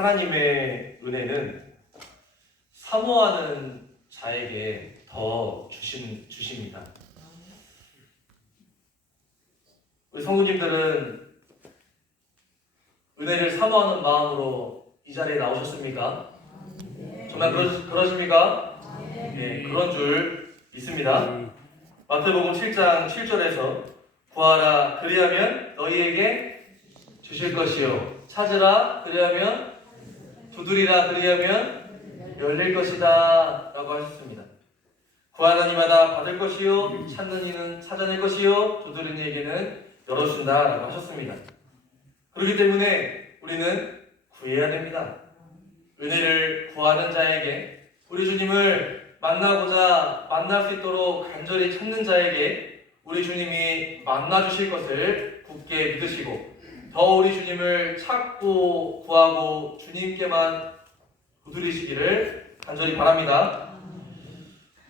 하나님의 은혜는 사모하는 자에게 더 주십니다. 우리 성도님들은 은혜를 사모하는 마음으로 이 자리에 나오셨습니까? 정말 그러십니까? 네, 그런 줄 믿습니다. 마태복음 7장 7절에서 구하라 그리하면 너희에게 주실 것이요 찾으라 그리하면 두드리라 그리하면 열릴 것이다 라고 하셨습니다. 구하는 이마다 받을 것이요 찾는 이는 찾아낼 것이요 두드리는 이에게는 열어준다 라고 하셨습니다. 그렇기 때문에 우리는 구해야 됩니다. 은혜를 구하는 자에게, 우리 주님을 만날 수 있도록 간절히 찾는 자에게 우리 주님이 만나주실 것을 굳게 믿으시고 더 우리 주님을 찾고 구하고 주님께만 두드리시기를 간절히 바랍니다.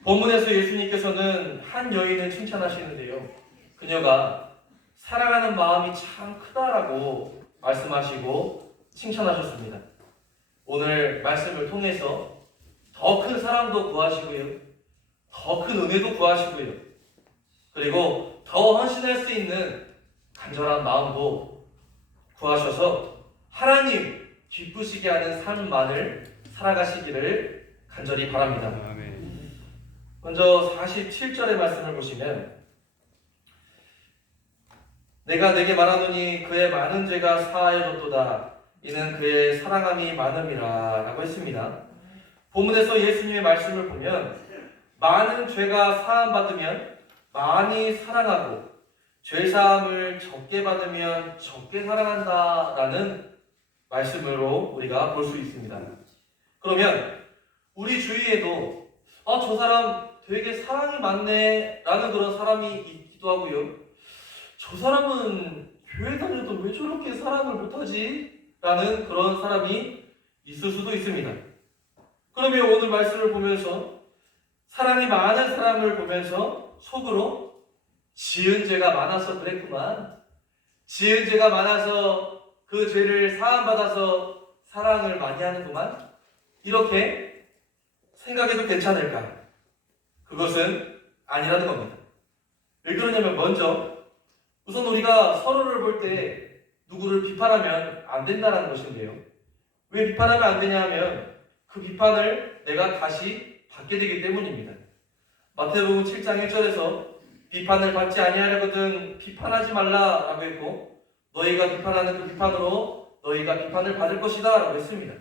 본문에서 예수님께서는 한 여인을 칭찬하시는데요, 그녀가 사랑하는 마음이 참 크다라고 말씀하시고 칭찬하셨습니다. 오늘 말씀을 통해서 더 큰 사랑도 구하시고요, 더 큰 은혜도 구하시고요, 그리고 더 헌신할 수 있는 간절한 마음도 구하셔서 하나님 기쁘시게 하는 삶만을 살아가시기를 간절히 바랍니다. 먼저 47절의 말씀을 보시면 내가 내게 말하노니 그의 많은 죄가 사하여졌도다 이는 그의 사랑함이 많음이라 라고 했습니다. 본문에서 예수님의 말씀을 보면 많은 죄가 사함받으면 많이 사랑하고 죄사함을 적게 받으면 적게 사랑한다 라는 말씀으로 우리가 볼 수 있습니다. 그러면 우리 주위에도 저 사람 되게 사랑이 많네 라는 그런 사람이 있기도 하고요, 저 사람은 교회 다녀도 왜 저렇게 사랑을 못하지? 라는 그런 사람이 있을 수도 있습니다. 그러면 오늘 말씀을 보면서 사랑이 많은 사람을 보면서 속으로 지은 죄가 많아서 그랬구만, 지은 죄가 많아서 그 죄를 사함받아서 사랑을 많이 하는구만, 이렇게 생각해도 괜찮을까? 그것은 아니라는 겁니다. 왜 그러냐면 먼저 우선 우리가 서로를 볼 때 누구를 비판하면 안 된다는 것인데요, 왜 비판하면 안 되냐 하면 그 비판을 내가 다시 받게 되기 때문입니다. 마태복음 7장 1절에서 비판을 받지 아니하려거든 비판하지 말라 라고 했고 너희가 비판하는 그 비판으로 너희가 비판을 받을 것이다 라고 했습니다.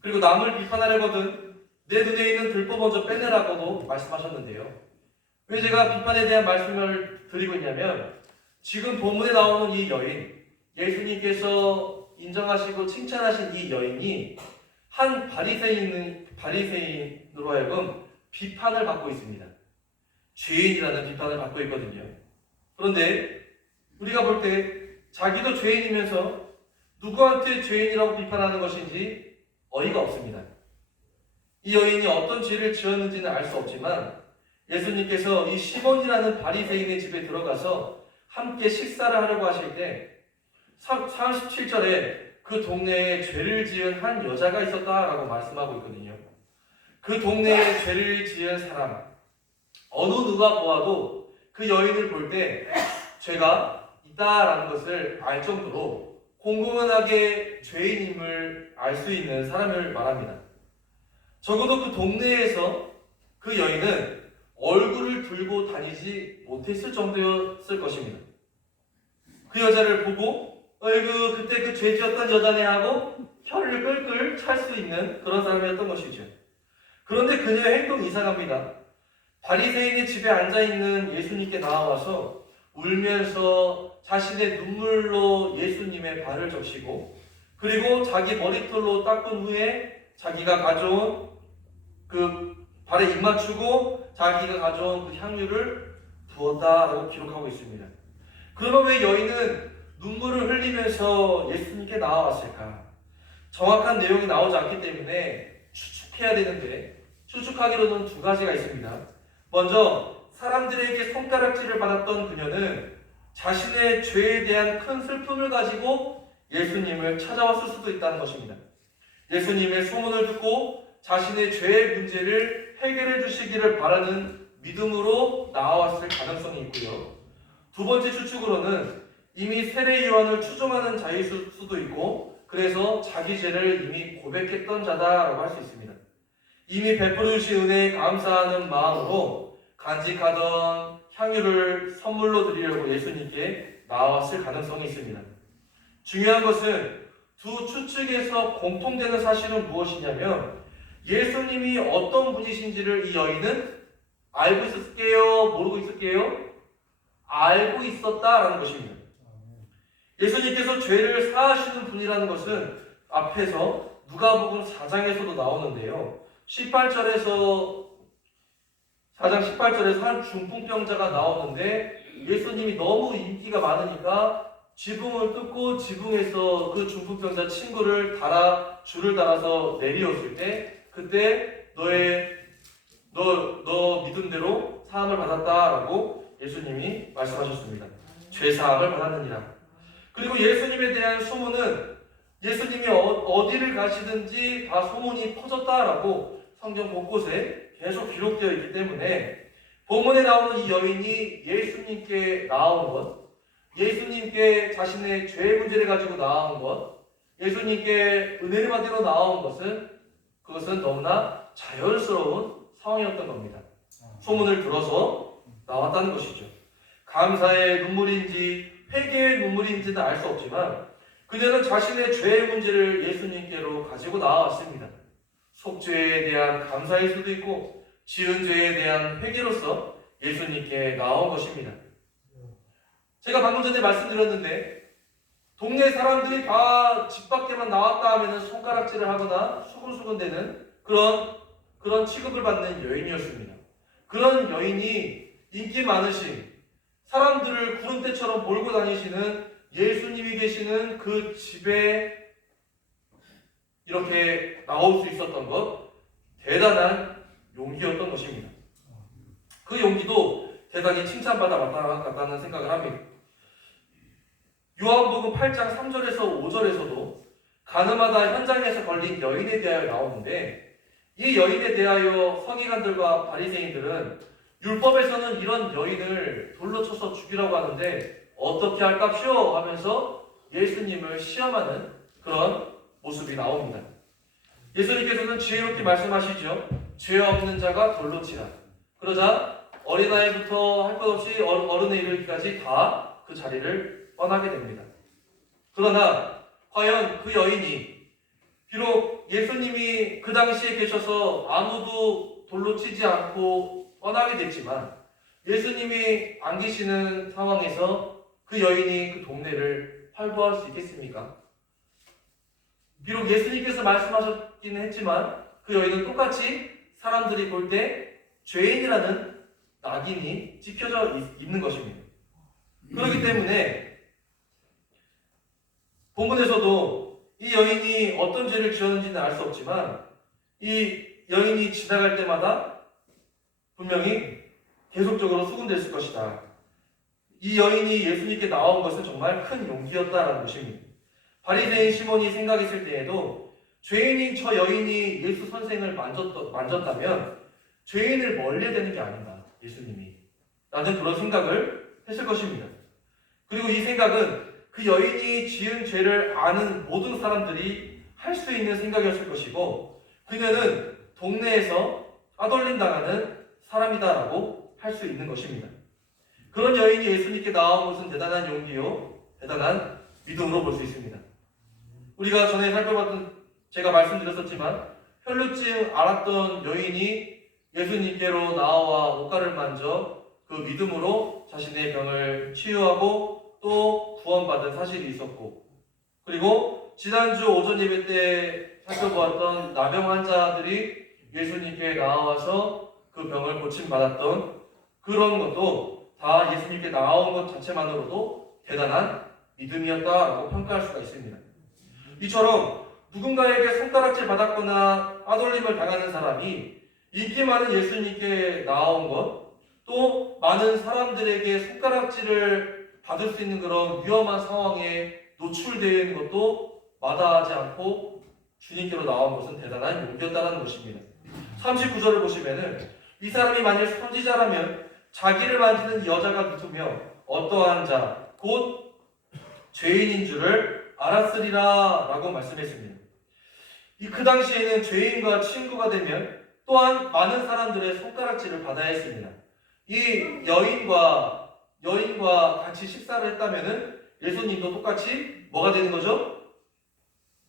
그리고 남을 비판하려거든 내 눈에 있는 들보 먼저 빼내라고도 말씀하셨는데요, 왜 제가 비판에 대한 말씀을 드리고 있냐면 지금 본문에 나오는 이 여인, 예수님께서 인정하시고 칭찬하신 이 여인이 한 바리새인으로 하여금 비판을 받고 있습니다. 죄인이라는 비판을 받고 있거든요. 그런데 우리가 볼 때 자기도 죄인이면서 누구한테 죄인이라고 비판하는 것인지 어이가 없습니다. 이 여인이 어떤 죄를 지었는지는 알 수 없지만 예수님께서 이 시몬이라는 바리새인의 집에 들어가서 함께 식사를 하려고 하실 때 37절에 그 동네에 죄를 지은 한 여자가 있었다라고 말씀하고 있거든요. 그 동네에 죄를 지은 사람, 어느 누가 보아도 그 여인을 볼 때 죄가 있다라는 것을 알 정도로 공공연하게 죄인임을 알 수 있는 사람을 말합니다. 적어도 그 동네에서 그 여인은 얼굴을 들고 다니지 못했을 정도였을 것입니다. 그 여자를 보고 어이구 그때 그 죄 지었던 여자네 하고 혀를 끌끌 찰 수 있는 그런 사람이었던 것이죠. 그런데 그녀의 행동이 이상합니다. 바리새인의 집에 앉아있는 예수님께 나와서 울면서 자신의 눈물로 예수님의 발을 적시고 그리고 자기 머리털로 닦은 후에 자기가 가져온 그 발에 입 맞추고 자기가 가져온 그 향유를 부었다라고 기록하고 있습니다. 그러면 왜 여인은 눈물을 흘리면서 예수님께 나와왔을까? 정확한 내용이 나오지 않기 때문에 추측해야 되는데 추측하기로는 두 가지가 있습니다. 먼저 사람들에게 손가락질을 받았던 그녀는 자신의 죄에 대한 큰 슬픔을 가지고 예수님을 찾아왔을 수도 있다는 것입니다. 예수님의 소문을 듣고 자신의 죄의 문제를 해결해 주시기를 바라는 믿음으로 나왔을 가능성이 있고요. 두 번째 추측으로는 이미 세례 요한을 추종하는 자일 수도 있고, 그래서 자기 죄를 이미 고백했던 자다라고 할 수 있습니다. 이미 베풀어 주신 은혜에 감사하는 마음으로 간직하던 향유를 선물로 드리려고 예수님께 나왔을 가능성이 있습니다. 중요한 것은 두 추측에서 공통되는 사실은 무엇이냐면, 예수님이 어떤 분이신지를 이 여인은 알고 있었게요? 모르고 있었게요? 알고 있었다라는 것입니다. 예수님께서 죄를 사하시는 분이라는 것은 앞에서 누가복음 4장에서도 나오는데요. 4장 18절에서 한 중풍병자가 나오는데, 예수님이 너무 인기가 많으니까 지붕을 뜯고 지붕에서 그 중풍병자 친구를 줄을 달아서 내리웠을 때, 그때 너 믿음대로 사함을 받았다라고 예수님이 말씀하셨습니다. 죄사함을 받았느니라. 그리고 예수님에 대한 소문은 예수님이 어디를 가시든지 다 소문이 퍼졌다라고 성경 곳곳에 계속 기록되어 있기 때문에, 본문에 나오는 이 여인이 예수님께 나온 것, 예수님께 자신의 죄의 문제를 가지고 나온 것, 예수님께 은혜를 받으러 나온 그것은 너무나 자연스러운 상황이었던 겁니다. 소문을 들어서 나왔다는 것이죠. 감사의 눈물인지 회개의 눈물인지는 알 수 없지만, 그녀는 자신의 죄의 문제를 예수님께로 가지고 나왔습니다. 속죄에 대한 감사일 수도 있고, 지은 죄에 대한 회개로서 예수님께 나온 것입니다. 제가 방금 전에 말씀드렸는데, 동네 사람들이 다 집 밖에만 나왔다 하면 손가락질을 하거나 수근수근대는 그런 취급을 받는 여인이었습니다. 그런 여인이 인기 많으신, 사람들을 구름대처럼 몰고 다니시는 예수님이 계시는 그 집에 이렇게 나올 수 있었던 것, 대단한 용기였던 것입니다. 그 용기도 대단히 칭찬받아 마땅하다는 생각을 합니다. 요한복음 8장 3절에서 5절에서도 가늠하다 현장에서 걸린 여인에 대하여 나오는데, 이 여인에 대하여 서기관들과 바리새인들은 율법에서는 이런 여인을 돌로 쳐서 죽이라고 하는데 어떻게 할까쇼 하면서 예수님을 시험하는 그런 모습이 나옵니다. 예수님께서는 지혜롭게 말씀하시죠. 죄 없는 자가 돌로 치라. 그러자 어린아이부터 할 것 없이 어른에 이르기까지 다 그 자리를 떠나게 됩니다. 그러나 과연 그 여인이, 비록 예수님이 그 당시에 계셔서 아무도 돌로 치지 않고 떠나게 됐지만, 예수님이 안 계시는 상황에서 그 여인이 그 동네를 활보할 수 있겠습니까? 비록 예수님께서 말씀하셨기는 했지만, 그 여인은 똑같이 사람들이 볼 때 죄인이라는 낙인이 찍혀져 있는 것입니다. 그렇기 때문에 본문에서도 이 여인이 어떤 죄를 지었는지는 알 수 없지만, 이 여인이 지나갈 때마다 분명히 계속적으로 수군댔을 것이다. 이 여인이 예수님께 나온 것은 정말 큰 용기였다라는 것입니다. 바리새인 시몬이 생각했을 때에도 죄인인 저 여인이 예수 선생을 만졌다면 죄인을 멀리해야 되는 게 아닌가, 예수님이 라는 그런 생각을 했을 것입니다. 그리고 이 생각은 그 여인이 지은 죄를 아는 모든 사람들이 할 수 있는 생각이었을 것이고, 그녀는 동네에서 따돌림 당하는 사람이다라고 할 수 있는 것입니다. 그런 여인이 예수님께 나온 것은 대단한 용기요, 대단한 믿음으로 볼 수 있습니다. 우리가 전에 살펴봤던, 제가 말씀드렸었지만, 혈루증 앓았던 여인이 예수님께로 나와 옷가를 만져 그 믿음으로 자신의 병을 치유하고 또 구원받은 사실이 있었고, 그리고 지난주 오전 예배 때 살펴보았던 나병 환자들이 예수님께 나와서 그 병을 고침받았던 그런 것도 다 예수님께 나온 것 자체만으로도 대단한 믿음이었다라고 평가할 수가 있습니다. 이처럼 누군가에게 손가락질 받았거나 따돌림을 당하는 사람이 인기 많은 예수님께 나온 것, 또 많은 사람들에게 손가락질을 받을 수 있는 그런 위험한 상황에 노출되는 것도 마다하지 않고 주님께로 나온 것은 대단한 용기였다는 것입니다. 39절을 보시면은 이 사람이 만일 선지자라면 자기를 만지는 여자가 누구며 어떠한 자, 곧 죄인인 줄을 알았으리라 라고 말씀했습니다. 그 당시에는 죄인과 친구가 되면 또한 많은 사람들의 손가락질을 받아야 했습니다. 이 여인과 같이 식사를 했다면은 예수님도 똑같이 뭐가 되는 거죠?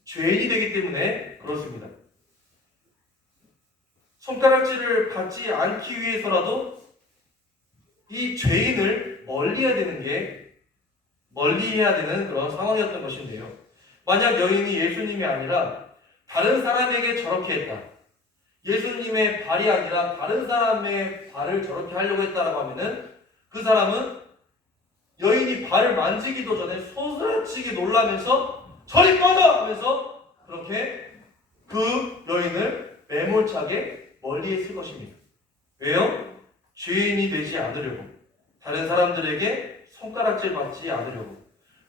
죄인이 되기 때문에 그렇습니다. 손가락질을 받지 않기 위해서라도 이 죄인을 멀리해야 되는 그런 상황이었던 것인데요. 만약 여인이 예수님이 아니라 다른 사람에게 저렇게 했다. 예수님의 발이 아니라 다른 사람의 발을 저렇게 하려고 했다라고 하면은 그 사람은 여인이 발을 만지기도 전에 소스라치게 놀라면서 저리 꺼져! 하면서 그렇게 그 여인을 매몰차게 멀리 했을 것입니다. 왜요? 죄인이 되지 않으려고. 다른 사람들에게 손가락질 받지 않으려고.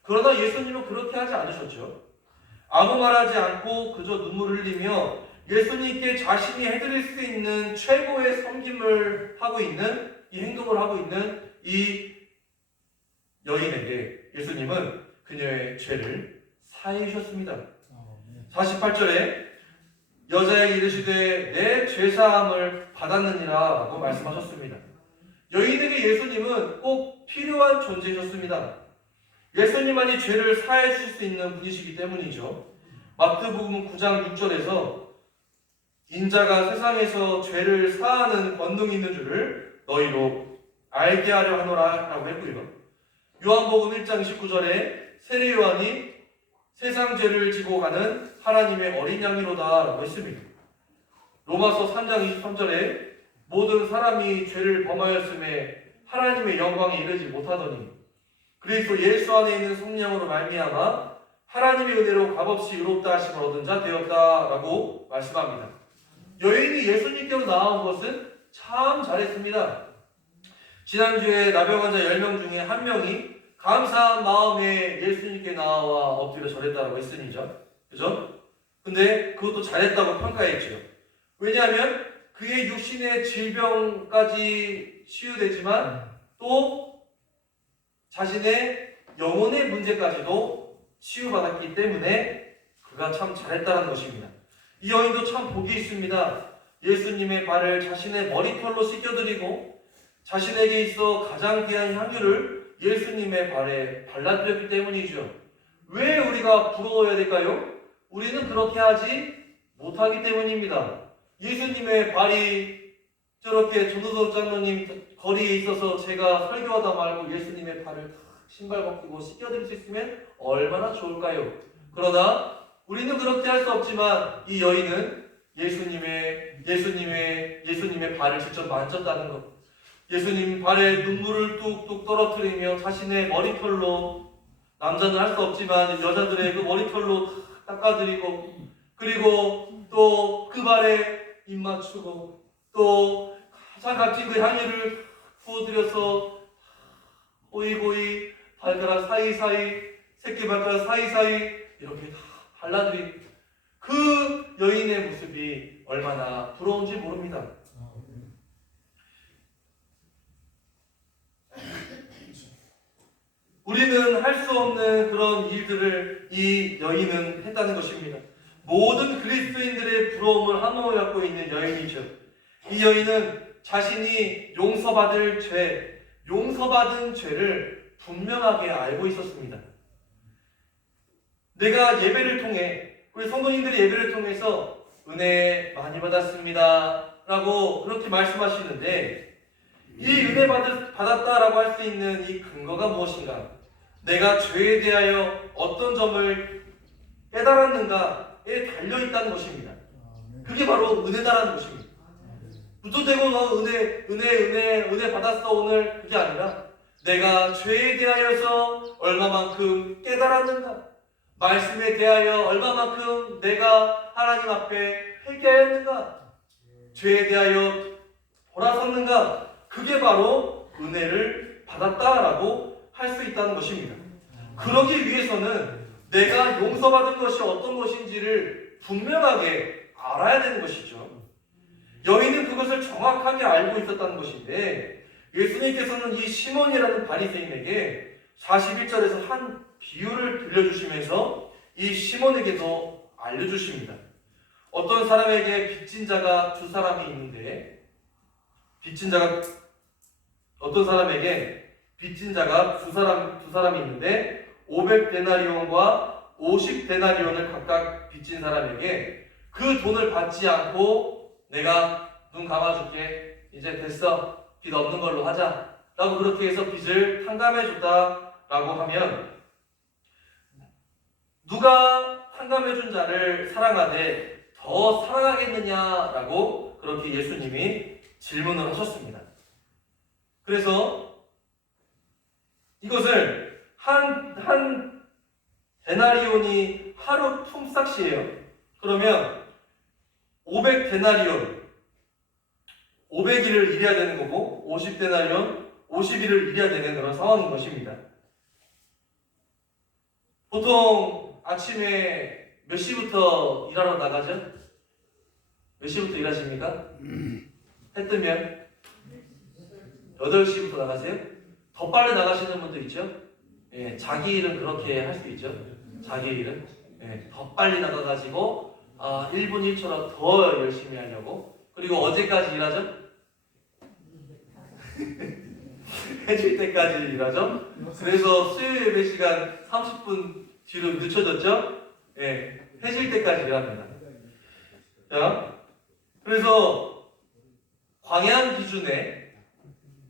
그러나 예수님은 그렇게 하지 않으셨죠. 아무 말하지 않고 그저 눈물을 흘리며 예수님께 자신이 해드릴 수 있는 최고의 섬김을 하고 있는 이 행동을 하고 있는 이 여인에게 예수님은 그녀의 죄를 사해 주셨습니다. 48절에 여자에게 이르시되 내 죄사함을 받았느니라 라고 말씀하셨습니다. 여인에게 예수님은 꼭 필요한 존재셨습니다. 예수님만이 죄를 사해 주실 수 있는 분이시기 때문이죠. 마태복음 9장 6절에서 인자가 세상에서 죄를 사하는 권능이 있는 줄을 너희로 알게 하려 하노라 라고 했고요. 요한복음 1장 19절에 세례 요한이 세상 죄를 지고 가는 하나님의 어린 양이로다 라고 했습니다. 로마서 3장 23절에 모든 사람이 죄를 범하였음에 하나님의 영광에 이르지 못하더니 그리스도 예수 안에 있는 성령으로 말미암아 하나님의 은혜로 값없이 의롭다 하심을 얻은 자 되었다라고 말씀합니다. 여인이 예수님께로 나온 것은 참 잘했습니다. 지난주에 나병 환자 10명 중에 한 명이 감사한 마음에 예수님께 나와 엎드려 절했다라고 했으니죠. 그죠? 근데 그것도 잘했다고 평가했죠. 왜냐하면 그의 육신의 질병까지 치유되지만 또 자신의 영혼의 문제까지도 치유받았기 때문에 그가 참 잘했다는 것입니다. 이 여인도 참 복이 있습니다. 예수님의 발을 자신의 머리털로 씻겨드리고 자신에게 있어 가장 귀한 향유를 예수님의 발에 발라드렸기 때문이죠. 왜 우리가 부러워야 될까요? 우리는 그렇게 하지 못하기 때문입니다. 예수님의 발이 저렇게 전도서 장로님 거리에 있어서 제가 설교하다 말고 예수님의 발을 신발 벗기고 씻겨드릴 수 있으면 얼마나 좋을까요? 그러나 우리는 그렇게 할 수 없지만 이 여인은 예수님의 발을 직접 만졌다는 것, 예수님 발에 눈물을 뚝뚝 떨어뜨리며 자신의 머리털로, 남자는 할 수 없지만 여자들의 그 머리털로 닦아드리고, 그리고 또 그 발에 입 맞추고 또 가장 값진 그 향유를 부어드려서 고이고이 발가락 사이사이, 새끼 발가락 사이사이 이렇게 다 발라드린 그 여인의 모습이 얼마나 부러운지 모릅니다. 우리는 할 수 없는 그런 일들을 이 여인은 했다는 것입니다. 모든 그리스도인들의 부러움을 한 몸에 갖고 있는 여인이죠. 이 여인은 자신이 용서받은 죄를 분명하게 알고 있었습니다. 내가 예배를 통해, 우리 성도님들이 예배를 통해서 은혜 많이 받았습니다 라고 그렇게 말씀하시는데, 이 은혜 받았다라고 할 수 있는 이 근거가 무엇인가? 내가 죄에 대하여 어떤 점을 깨달았는가에 달려있다는 것입니다. 그게 바로 은혜다라는 것입니다. 무턱대고 너 은혜 받았어 오늘, 그게 아니라 내가 죄에 대하여서 얼마만큼 깨달았는가, 말씀에 대하여 얼마만큼 내가 하나님 앞에 회개하였는가, 죄에 대하여 돌아섰는가, 그게 바로 은혜를 받았다라고 할 수 있다는 것입니다. 그러기 위해서는 내가 용서받은 것이 어떤 것인지를 분명하게 알아야 되는 것이죠. 여인은 그것을 정확하게 알고 있었다는 것인데 예수님께서는 이 시몬이라는 바리새인에게 41절에서 한 비유를 들려주시면서 이 시몬에게도 알려주십니다. 어떤 사람에게 빚진 자가 두 사람이 있는데 어떤 사람에게 빚진 자가 두 사람이 있는데 500데나리온과 50데나리온을 각각 빚진 사람에게 그 돈을 받지 않고 내가 눈 감아줄게. 이제 됐어. 빚 없는 걸로 하자. 라고 그렇게 해서 빚을 탕감해줬다. 라고 하면 누가 탕감해준 자를 사랑하되 더 사랑하겠느냐라고 그렇게 예수님이 질문을 하셨습니다. 그래서 이것을 한 데나리온이 하루 품삯이에요. 그러면 500데나리온 500일을 일해야 되는 거고 50데나리온 50일을 일해야 되는 그런 상황인 것입니다. 보통 아침에 몇 시부터 일하러 나가죠? 몇 시부터 일하십니까? 해 뜨면 8시부터 나가세요? 더 빨리 나가시는 분도 있죠? 예, 자기 일은 그렇게 할 수 있죠. 자기 일은 더 빨리 나가가지고 1분 1초라도 더 열심히 하려고. 그리고 어제까지 일하죠? 해질 때까지 일하죠? 그래서 수요 예배 시간 30분 뒤로 늦춰졌죠? 예, 해질 때까지 일합니다. 자, 그래서 광양 기준에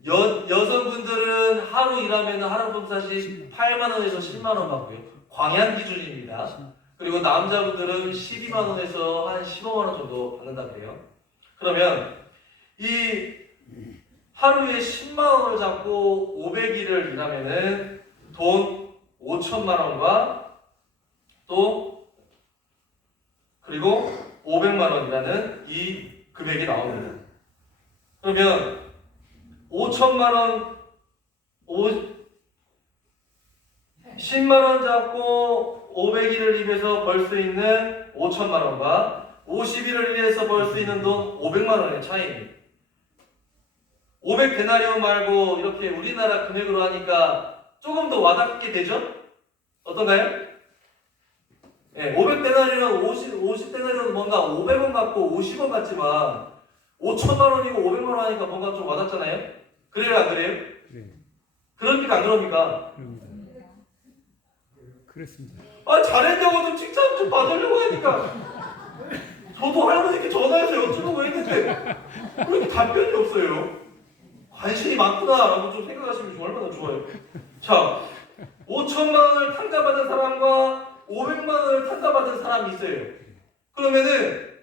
여성분들은 하루 일하면 하루 품삯이 8만원에서 10만원 받고요. 광양 기준입니다. 그리고 남자분들은 12만원에서 한 15만원 정도 받는다 그래요. 그러면 이 하루에 10만원을 잡고 500일을 일하면은 돈 5천만원과 또 그리고 500만원이라는 이 금액이 나옵니다. 그러면 5천만원 10만원 잡고 500일을 일해서 벌 수 있는 5천만원과 50일을 일해서 벌 수 있는 돈 500만원의 차이입니다. 500데나리온 말고 이렇게 우리나라 금액으로 하니까 조금 더 와닿게 되죠? 어떤가요? 네, 500데나리온, 50데나리온 뭔가 500원 같고 50원 같지만 5천만원이고 500만원 하니까 뭔가 좀 와닿잖아요? 그래요, 안 그래요? 네. 그럽니까, 안 그럽니까? 그렇습니다. 잘했다고 좀 칭찬 좀 받으려고 하니까 저도 할머니께 전화해서 여쭈려고 했는데 그렇게 답변이 없어요. 관심이 많구나라고 좀 생각하시면 얼마나 좋아요. 자, 5천만원을 탕감받은 사람과 500만원을 탕감받은 사람이 있어요. 그러면은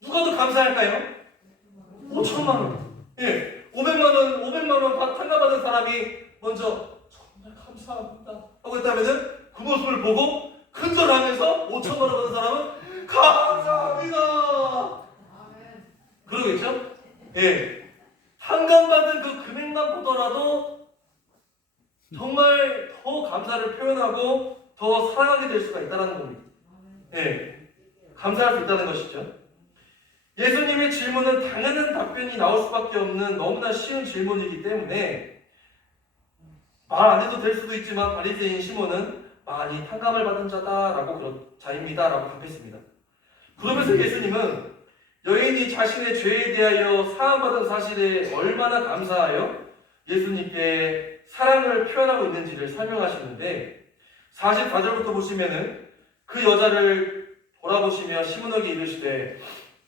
누가 더 감사할까요? 5천만원. 예, 500만원 탕감받은 사람이 먼저 정말 감사합니다 하고 했다면은 그 모습을 보고 큰절하면서 5천만원 받은 사람은 감사합니다 그러겠죠? 예, 탕감받은 그 금액만 보더라도 정말 더 감사를 표현하고 더 사랑하게 될 수가 있다는 겁니다. 예, 감사할 수 있다는 것이죠. 예수님의 질문은 당연한 답변이 나올 수밖에 없는 너무나 쉬운 질문이기 때문에 말 안 해도 될 수도 있지만 바리새인 시몬은 많이 탕감을 받은 자입니다라고 답했습니다. 그러면서 예수님은 여인이 자신의 죄에 대하여 사함받은 사실에 얼마나 감사하여 예수님께 사랑을 표현하고 있는지를 설명하시는데 44절부터 보시면은 그 여자를 돌아보시며 시몬에게 이르시되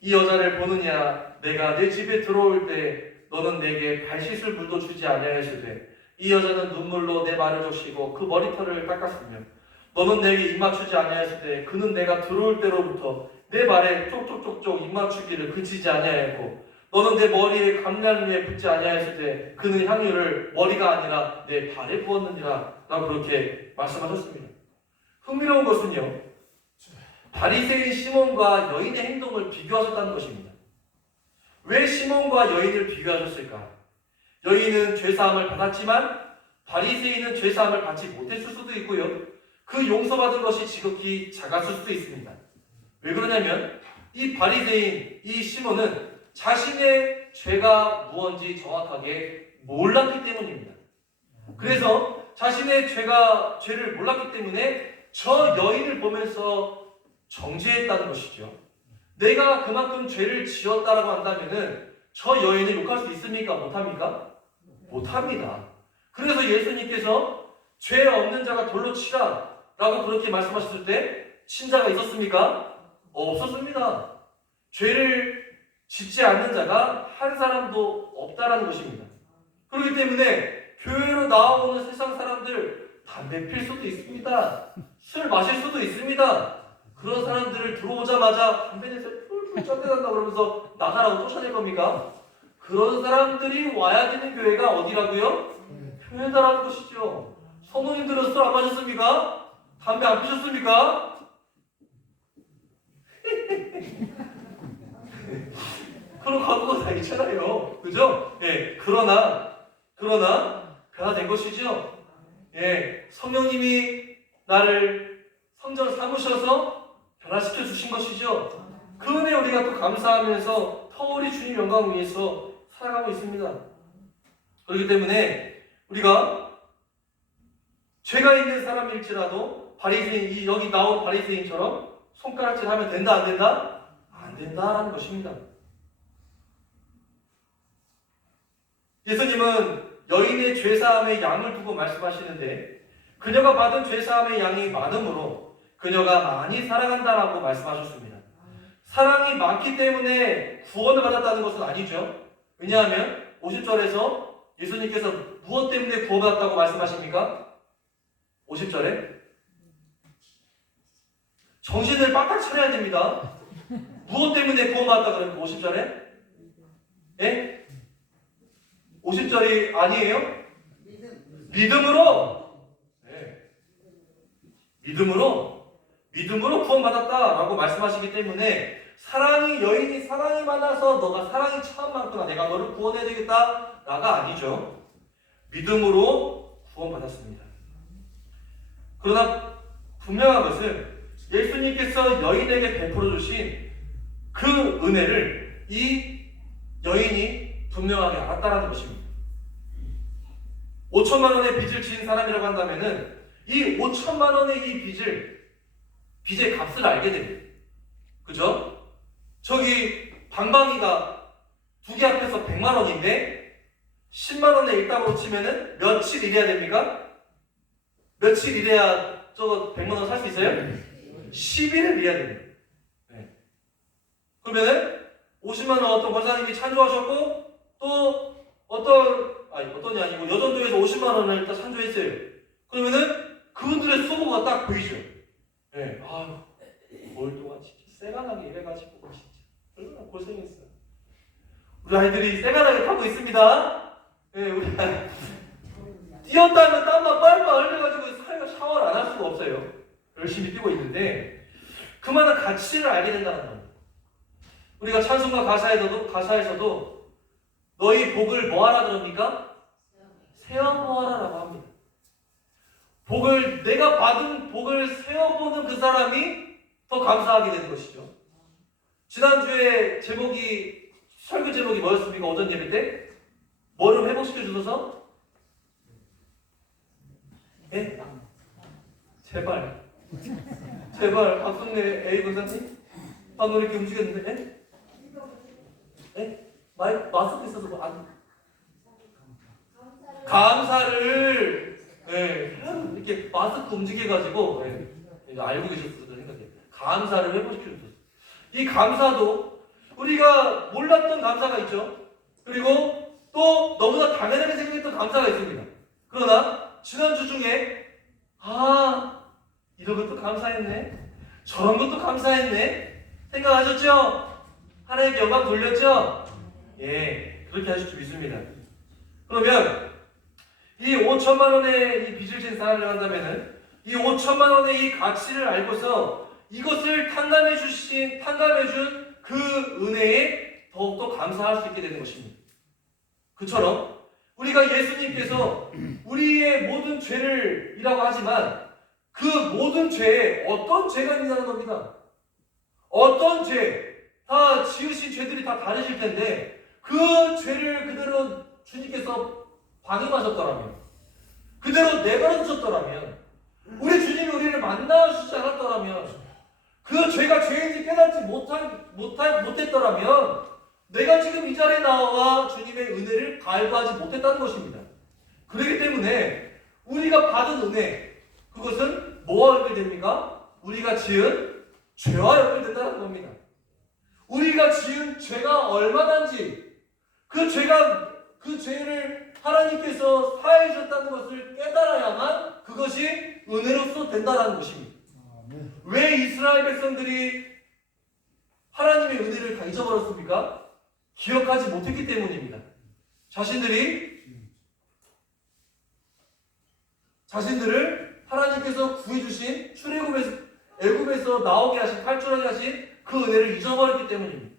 이 여자를 보느냐 내가 내 집에 들어올 때 너는 내게 발 씻을 물도 주지 아니하였으되 이 여자는 눈물로 내 발을 적시고 그 머리털을 닦았으며 너는 내게 입 맞추지 아니하였으되 그는 내가 들어올 때로부터 내 발에 쪽쪽쪽쪽 입 맞추기를 그치지 아니하였고 너는 내 머리에 감람류에 붙지 아니하였으되 그는 향유를 머리가 아니라 내 발에 부었느니라 라고 그렇게 말씀하셨습니다. 흥미로운 것은요, 바리새인 시몬과 여인의 행동을 비교하셨다는 것입니다. 왜 시몬과 여인을 비교하셨을까? 여인은 죄사함을 받았지만 바리새인은 죄사함을 받지 못했을 수도 있고요. 그 용서받은 것이 지극히 작았을 수도 있습니다. 왜 그러냐면 이 바리새인 이 시몬은 자신의 죄가 무언지 정확하게 몰랐기 때문입니다. 그래서 자신의 죄를 몰랐기 때문에 저 여인을 보면서 정죄했다는 것이죠. 내가 그만큼 죄를 지었다라고 한다면은 저 여인을 욕할 수 있습니까? 못합니까? 못합니다. 그래서 예수님께서 죄 없는 자가 돌로 치라 라고 그렇게 말씀하셨을 때 친자가 있었습니까? 없었습니다. 죄를 짓지 않는 자가 한 사람도 없다라는 것입니다. 그렇기 때문에 교회로 나오는 세상 사람들 담배 필 수도 있습니다. 술 마실 수도 있습니다. 그런 사람들을 들어오자마자 담배 냄새 풀풀 쫓겨난다 그러면서 나가라고 쫓아낼 겁니까? 그런 사람들이 와야 되는 교회가 어디라고요? 교회다라는 것이죠. 성도님들은 술 안 마셨습니까? 담배 안 피셨습니까? 그런 과거가 다 있잖아요. 그죠? 예. 그러나 변화된 것이죠. 예. 성령님이 나를 성전 삼으셔서 변화시켜 주신 것이죠. 그 은혜 우리가 또 감사하면서 터울이 주님 영광을 위해서 살아가고 있습니다. 그렇기 때문에 우리가 죄가 있는 사람일지라도 바리새인, 여기 나온 바리새인처럼 손가락질 하면 된다 안 된다? 안 된다라는 것입니다. 예수님은 여인의 죄사함의 양을 두고 말씀하시는데 그녀가 받은 죄사함의 양이 많으므로 그녀가 많이 사랑한다라고 말씀하셨습니다. 사랑이 많기 때문에 구원을 받았다는 것은 아니죠. 왜냐하면 50절에서 예수님께서 무엇 때문에 구원받았다고 말씀하십니까? 50절에 정신을 빡빡 차려야 됩니다. 무엇 때문에 구원받았다 그러니까 50절에? 예? 50절이 아니에요? 믿음으로. 네. 믿음으로 구원받았다라고 말씀하시기 때문에 여인이 사랑이 많아서 너가 사랑이 참 많구나 내가 너를 구원해야 되겠다라가 아니죠. 믿음으로 구원받았습니다. 그러나 분명한 것은 예수님께서 여인에게 베풀어 주신 그 은혜를 이 여인이 분명하게 알았다라는 것입니다. 5천만 원의 빚을 지은 사람이라고 한다면은 이 5천만 원의 이 빚의 값을 알게 됩니다. 그죠? 저기 방방이가 두 개 합해서 100만 원인데 10만 원에 일당으로 치면은 며칠 일해야 됩니까? 며칠 일해야 저거 100만 원 살 수 있어요? 10일을 일해야 됩니다. 네. 그러면은 50만 원 어떤 권사님이 찬조하셨고 또 어떤이 아니고 여전도에서 50만 원을 일단 찬조했어요. 그러면은 그분들의 수고가 딱 보이죠. 네. 아유, 뭘 동안 진짜 세간하게 일해가지고 진짜 얼마나 고생했어요. 우리 아이들이 세간하게 타고 있습니다. 네, 우리 뛰었다면 땀만 빨빨 흘려가지고 샤워를 안 할 수가 없어요. 열심히 뛰고 있는데 그만한 가치를 알게 된다는 겁니다. 우리가 찬송가 가사에서도 너희 복을 뭐하라 그럽니까? 세어보아라라고 합니다. 내가 받은 복을 세어보는 그 사람이 더 감사하게 되는 것이죠. 지난주에 설교 제목이 뭐였습니까? 오전 예배 때? 뭐를 회복시켜 주셔서? 예? 제발 박순례 A 권사님? 방금 이렇게 움직였는데? 예? 마스크 있어서 감사를 이렇게 마스크 움직여가지고 알고 계셨을 거 생각해요. 감사를 회복시켜주셨어요. 이 감사도 우리가 몰랐던 감사가 있죠. 그리고 또 너무나 당연하게 생각했던 감사가 있습니다. 그러나 지난주 중에 이런 것도 감사했네, 저런 것도 감사했네 생각하셨죠? 하나님께 영광 돌렸죠? 예, 그렇게 하실 줄 믿습니다. 그러면 이 5천만 원의 이 빚을 진 사람을 한다면은 이 5천만 원의 이 가치를 알고서 이것을 탕감해준 그 은혜에 더욱더 감사할 수 있게 되는 것입니다. 그처럼 우리가 예수님께서 우리의 모든 죄를 이라고 하지만 그 모든 죄에 어떤 죄가 있냐는 겁니다. 어떤 죄, 다 지으신 죄들이 다 다르실 텐데 그 죄를 그대로 주님께서 방임하셨더라면, 그대로 내버려 두셨더라면, 우리 주님이 우리를 만나주지 않았더라면, 그 죄가 죄인지 깨닫지 못했더라면 내가 지금 이 자리에 나와 주님의 은혜를 갈구하지 못했다는 것입니다. 그렇기 때문에 우리가 받은 은혜, 그것은 뭐와 연결됩니까? 우리가 지은 죄와 연결된다는 겁니다. 우리가 지은 죄가 얼마나인지, 그 죄를 하나님께서 사해 주셨다는 것을 깨달아야만 그것이 은혜로서 된다는 것입니다. 왜 이스라엘 백성들이 하나님의 은혜를 다 잊어버렸습니까? 기억하지 못했기 때문입니다. 자신들을 하나님께서 구해주신 애굽에서 나오게 하신, 탈출하게 하신 그 은혜를 잊어버렸기 때문입니다.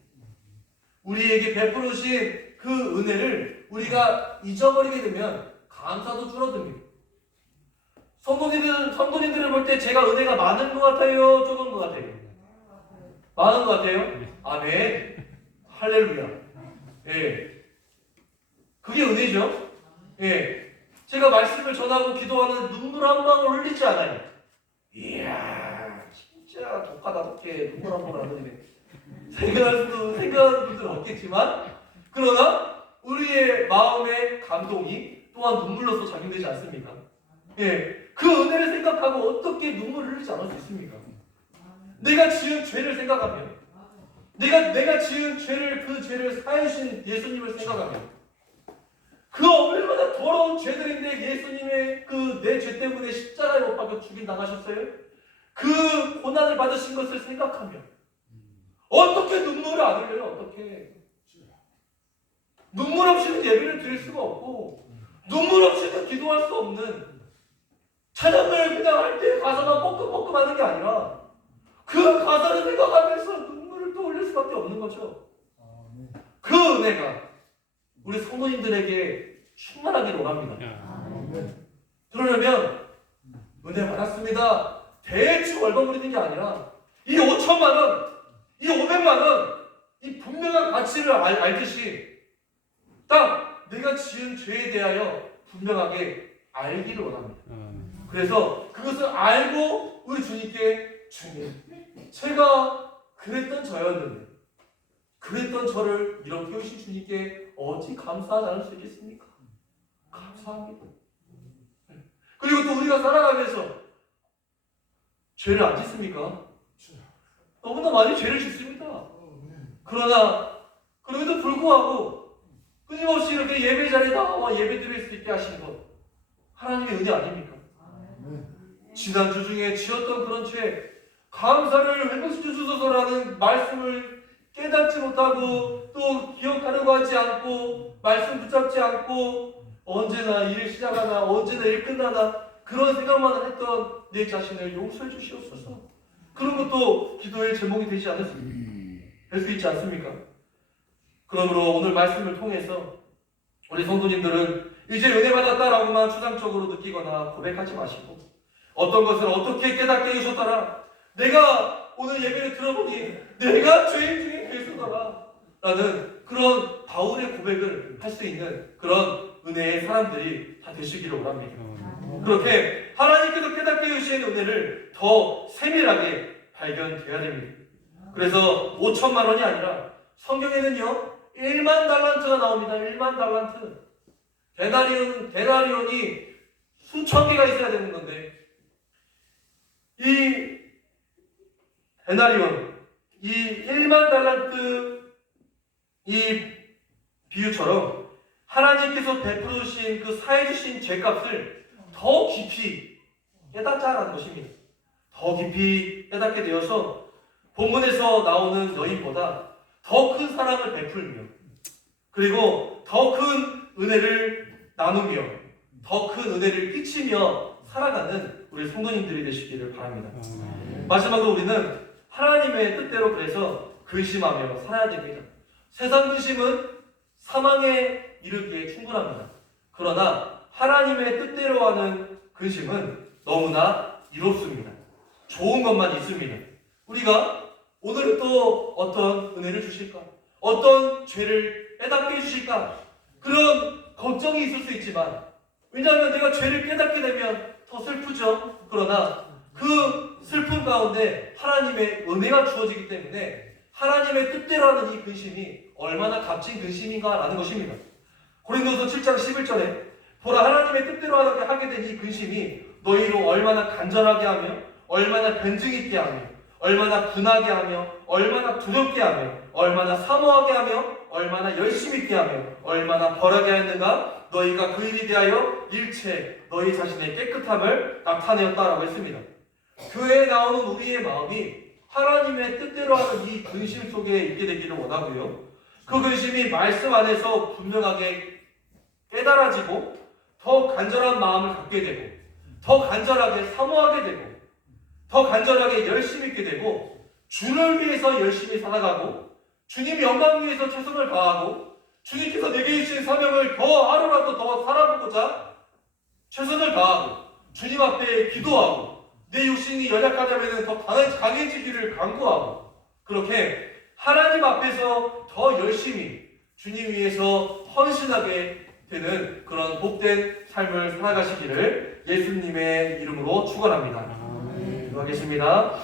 우리에게 베풀으신 그 은혜를 우리가 잊어버리게 되면 감사도 줄어듭니다. 성도님들을 볼 때 제가 은혜가 많은 것 같아요? 적은 것 같아요? 많은 것 같아요? 아멘. 할렐루야. 예. 그게 은혜죠. 예. 제가 말씀을 전하고 기도하는 눈물 한 방울 흘리지 않아요. 이야, 진짜 독하다, 독해. 눈물 한 방울 안 흘리네. 생각하는 분들은 없겠지만, 그러나 우리의 마음의 감동이 또한 눈물로서 작용되지 않습니까? 예. 그 은혜를 생각하고 어떻게 눈물을 흘리지 않을 수 있습니까? 내가 지은 죄를 생각하면, 내가 지은 죄를, 그 죄를 사해주신 예수님을 생각하면, 그 얼마나 더러운 죄들인데 예수님의 그 내 죄 때문에 십자가에 못 박혀 죽임 당하셨어요? 그 고난을 받으신 것을 생각하면 어떻게 눈물을 안 흘려요? 어떻게? 눈물 없이는 예배를 드릴 수가 없고, 눈물 없이는 기도할 수 없는, 찬양을 그냥 할 때 가사만 뻐끔뻐끔 하는 게 아니라 그 가사를 생각하면서 눈물을 또 흘릴 수밖에 없는 거죠. 그 은혜가 우리 성도님들에게 충만하기를 원합니다. 그러려면 은혜 받았습니다, 대충 얼버무리는 게 아니라 이 5천만 원, 이 500만 원, 이 분명한 가치를 알듯이 딱 내가 지은 죄에 대하여 분명하게 알기를 원합니다. 그래서 그것을 알고 우리 주님께, 주님, 제가 그랬던 저였는데 그랬던 저를 이렇게 오신 주님께 어찌 감사하지 않을 수 있겠습니까? 감사합니다. 그리고 또 우리가 살아가면서 죄를 안 짓습니까? 너무나 많이 죄를 짓습니다. 그러나 그럼에도 불구하고 끊임없이 이렇게 예배 자리에 나와 예배 드릴 수 있게 하신 것, 하나님의 은혜 아닙니까? 지난주 중에 지었던 그런 죄, 감사를 회복시켜 주소서라는 말씀을 깨닫지 못하고 또 기억하려고 하지 않고 말씀 붙잡지 않고 언제나 일 시작하나 언제나 일 끝나나 그런 생각만 했던 내 자신을 용서해 주시옵소서. 그런 것도 기도의 제목이 되지 될 수 있지 않습니까? 그러므로 오늘 말씀을 통해서 우리 성도님들은 이제 은혜 받았다라고만 추상적으로 느끼거나 고백하지 마시고, 어떤 것을 어떻게 깨닫게 해주셨더라, 내가 오늘 예배를 들어보니 내가 죄인 중에 괴수더라 라는 그런 바울의 고백을 할 수 있는 그런 은혜의 사람들이 다 되시기를 원합니다. 그렇게 하나님께서 깨닫게 해주신 은혜를 더 세밀하게 발견되어야 됩니다. 그래서 5천만 원이 아니라 성경에는요 1만 달란트가 나옵니다. 1만 달란트. 데나리온이 수천 개가 있어야 되는 건데, 이 데나리온, 이 1만 달란트 이 비유처럼 하나님께서 베풀어 주신 그 사해 주신 죄값을 더 깊이 깨닫자라는 것입니다. 더 깊이 깨닫게 되어서 본문에서 나오는 여인보다 더 큰 사랑을 베풀며, 그리고 더 큰 은혜를 나누며, 더 큰 은혜를 끼치며 살아가는 우리 성도님들이 되시기를 바랍니다. 마지막으로 우리는 하나님의 뜻대로 그래서 근심하며 살아야 됩니다. 세상 근심은 사망에 이르기에 충분합니다. 그러나 하나님의 뜻대로 하는 근심은 너무나 이롭습니다. 좋은 것만 있습니다. 우리가 오늘은 또 어떤 은혜를 주실까? 어떤 죄를 깨닫게 해주실까? 그런 걱정이 있을 수 있지만, 왜냐하면 내가 죄를 깨닫게 되면 더 슬프죠. 그러나 그 슬픔 가운데 하나님의 은혜가 주어지기 때문에 하나님의 뜻대로 하는 이 근심이 얼마나 값진 근심인가라는 것입니다. 고린도서 7장 11절에 보라, 하나님의 뜻대로 하게 된 이 근심이 너희로 얼마나 간절하게 하며 얼마나 변증 있게 하며 얼마나 분하게 하며 얼마나 두렵게 하며 얼마나 사모하게 하며 얼마나 열심히 있게 하며 얼마나 벌하게 하였는가? 너희가 그 일에 대하여 일체 너희 자신의 깨끗함을 나타내었다라고 했습니다. 교회에 나오는 우리의 마음이 하나님의 뜻대로 하는 이 근심 속에 있게 되기를 원하고요. 그 근심이 말씀 안에서 분명하게 깨달아지고 더 간절한 마음을 갖게 되고 더 간절하게 사모하게 되고 더 간절하게 열심히 있게 되고 주를 위해서 열심히 살아가고 주님 영광 위해서 최선을 다하고 주님께서 내게 주신 사명을 더 하루라도 더 살아보고자 최선을 다하고 주님 앞에 기도하고 내 육신이 연약하다면 더 강해지기를 간구하고 그렇게 하나님 앞에서 더 열심히 주님 위해서 헌신하게 되는 그런 복된 삶을 살아가시기를 예수님의 이름으로 축원합니다. 기도하겠습니다.